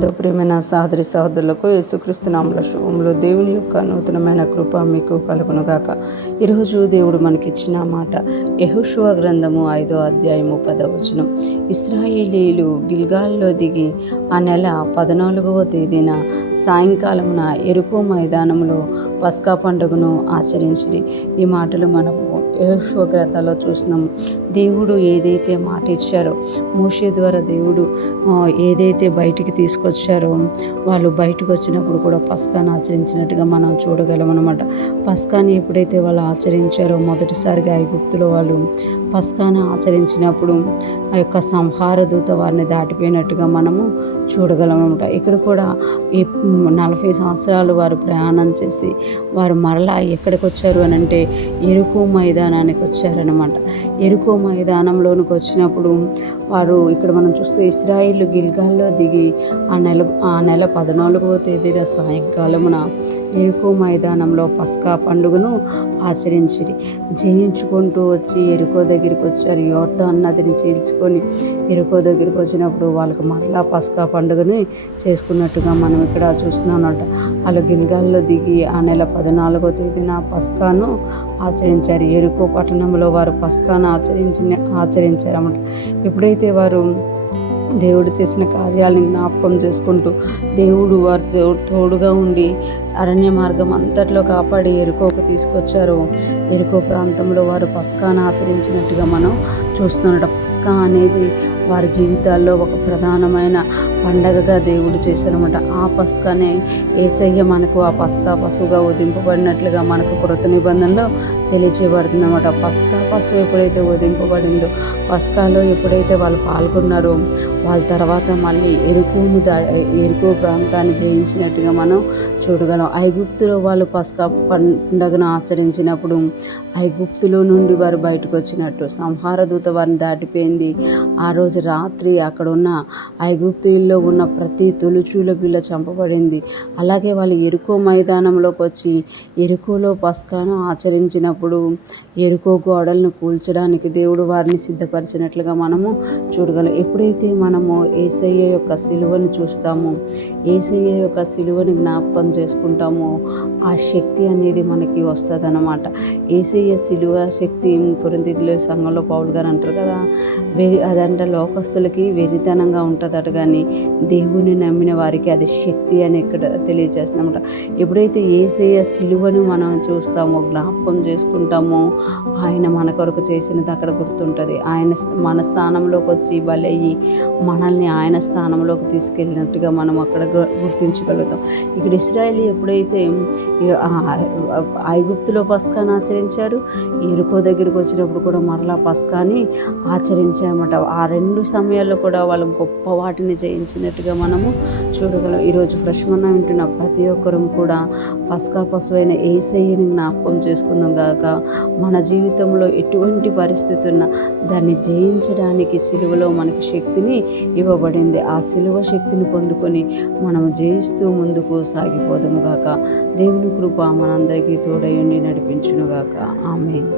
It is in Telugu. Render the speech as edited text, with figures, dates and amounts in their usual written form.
నందు ప్రియమైన సహోదరి సహోదరులకు యేసుక్రీస్తు నామములో శుభములు. దేవుని యొక్క నూతనమైన కృప మీకు కలుగునుగాక. ఈరోజు దేవుడు మనకిచ్చిన మాట యెహోషువ గ్రంథము 5వ అధ్యాయము 10వ వచనం. ఇశ్రాయేలీయులు గిల్గాల్లో దిగి ఆ నెల 14వ తేదీన సాయంకాలమున యెరికో మైదానంలో పస్కా పండుగను ఆచరించిరి. ఈ మాటలు మనము యెహోషువ గ్రంథంలో చూసినాము. దేవుడు ఏదైతే మాట ఇచ్చారో, మోషే ద్వారా దేవుడు ఏదైతే బయటికి తీసుకొచ్చారో, వాళ్ళు బయటకు వచ్చినప్పుడు కూడా పస్కాను ఆచరించినట్టుగా మనం చూడగలం అనమాట. పస్కాని ఎప్పుడైతే వాళ్ళు ఆచరించారో, మొదటిసారిగా ఐగుప్తులో వాళ్ళు పస్కాను ఆచరించినప్పుడు ఆ యొక్క సంహార దూత వారిని దాటిపోయినట్టుగా మనము చూడగలం అనమాట. ఇక్కడ కూడా ఈ 40 సంవత్సరాలు వారు ప్రయాణం చేసి వారు మరలా ఎక్కడికి వచ్చారు అని అంటే యెరికో మైదానానికి వచ్చారనమాట. యెరికో మైదానంలోనికి వచ్చినప్పుడు వారు ఇక్కడ మనం చూస్తే ఇశ్రాయేలు గిల్గాల్లో దిగి ఆ నెల 14వ తేదీన సాయంకాలమున యెరికో మైదానంలో పస్కా పండుగను ఆచరించిరి. జయించుకుంటూ వచ్చి యెరికో దగ్గరికి వచ్చారు. యోర్దాను నదిని చీల్చుకొని యెరికో దగ్గరికి వచ్చినప్పుడు వాళ్ళకి మరలా పస్కా పండుగని చేసుకున్నట్టుగా మనం ఇక్కడ చూస్తున్నాం అన్నమాట. వాళ్ళు గిల్గాల్లో దిగి ఆ నెల 14వ తేదీన పస్కాను ఆచరించారు. యెరికో పట్టణంలో వారు పస్కాను ఆచరించారన్నమాట. ఎప్పుడైతే వారు దేవుడు చేసిన కార్యాలను జ్ఞాపకం చేసుకుంటూ దేవుడు వారి తోడుగా ఉండి అరణ్య మార్గం అంతట్లో కాపాడి యెరికోకు తీసుకొచ్చారు. యెరికో ప్రాంతంలో వారు పస్కాను ఆచరించినట్టుగా మనం చూస్తున్నాడు. పస్కా అనేది వారి జీవితాల్లో ఒక ప్రధానమైన పండగగా దేవుడు చేశారన్నమాట. ఆ పస్కానే యేసయ్య మనకు ఆ పస్కా పశువుగా వధింపబడినట్లుగా మనకు కృత నిబంధనలో తెలియజేయబడుతుంది అన్నమాట. పస్కా పశువు ఎప్పుడైతే వధింపబడిందో, పస్కాలో ఎప్పుడైతే వాళ్ళు పాల్గొన్నారో, వాళ్ళ తర్వాత మళ్ళీ యెరికో ప్రాంతాన్ని జయించినట్టుగా మనం చూడగలం. ఐగుప్తులో వాళ్ళు పస్కా పండుగను ఆచరించినప్పుడు ఐగుప్తులో నుండి వారు బయటకు వచ్చినట్టు సంహార దూత వారిని దాటిపోయింది. ఆ రోజు రాత్రి అక్కడ ఉన్న ఐగుప్తుల్లో ఉన్న ప్రతి తొలిచూల పిల్ల చంపబడింది. అలాగే వాళ్ళు యెరికో మైదానంలోకి వచ్చి యెరికోలో పస్కాను ఆచరించినప్పుడు యెరికో గోడలను కూల్చడానికి దేవుడు వారిని సిద్ధపరిచినట్లుగా మనము చూడగలం. ఎప్పుడైతే మనము యేసయ్య యొక్క సిలువను చూస్తామో, యేసయ్య యొక్క సిలువను జ్ఞాపకం చేసుకుంటామో, ఆ శక్తి అనేది మనకి వస్తుంది అన్నమాట. యేసయ్య సిలువ శక్తి కొరింథీయుల సంఘంలో పౌలు గారు అంటారు కదా, అదంటే లోకస్తులకి వెరితనంగా ఉంటుందట, కానీ దేవుని నమ్మిన వారికి అది శక్తి అని ఇక్కడ తెలియజేస్తుందన్నమాట. ఎప్పుడైతే యేసయ్య సిలువను మనం చూస్తామో, జ్ఞాపకం చేసుకుంటామో, ఆయన మన కొరకు చేసినది అక్కడ గుర్తుంటుంది. ఆయన మన స్థానంలోకి వచ్చి బలయ్యి మనల్ని ఆయన స్థానంలోకి తీసుకెళ్ళినట్టుగా మనం అక్కడ గుర్తించగలుగుతాం. ఇక్కడ ఇశ్రాయేలు ఎప్పుడైతే ఐగుప్తులో పస్కాని ఆచరించారు, యెరికో దగ్గరికి వచ్చినప్పుడు కూడా మరలా పస్కాని ఆచరించారన్నమాట. ఆ 2 సమయాల్లో కూడా వాళ్ళు గొప్ప వాటిని జయించినట్టుగా మనము చూడగలం. ఈరోజు ఫ్రెష్ మన్నా వింటున్న ప్రతి ఒక్కరూ కూడా పస్కా పశువైన యేసయ్యని జ్ఞాపకం చేసుకుందాం గాక. మన జీవితంలో ఎటువంటి పరిస్థితి ఉన్నా దాన్ని జయించడానికి సిలువలో మనకి శక్తిని ఇవ్వబడింది. ఆ సిలువ శక్తిని పొందుకొని మనం జయిస్తూ ముందుకు సాగిపోదాము గాక. దేవుని కృప మనందరికీ తోడై ఉండి నడిపించును గాక. ఆమేన్.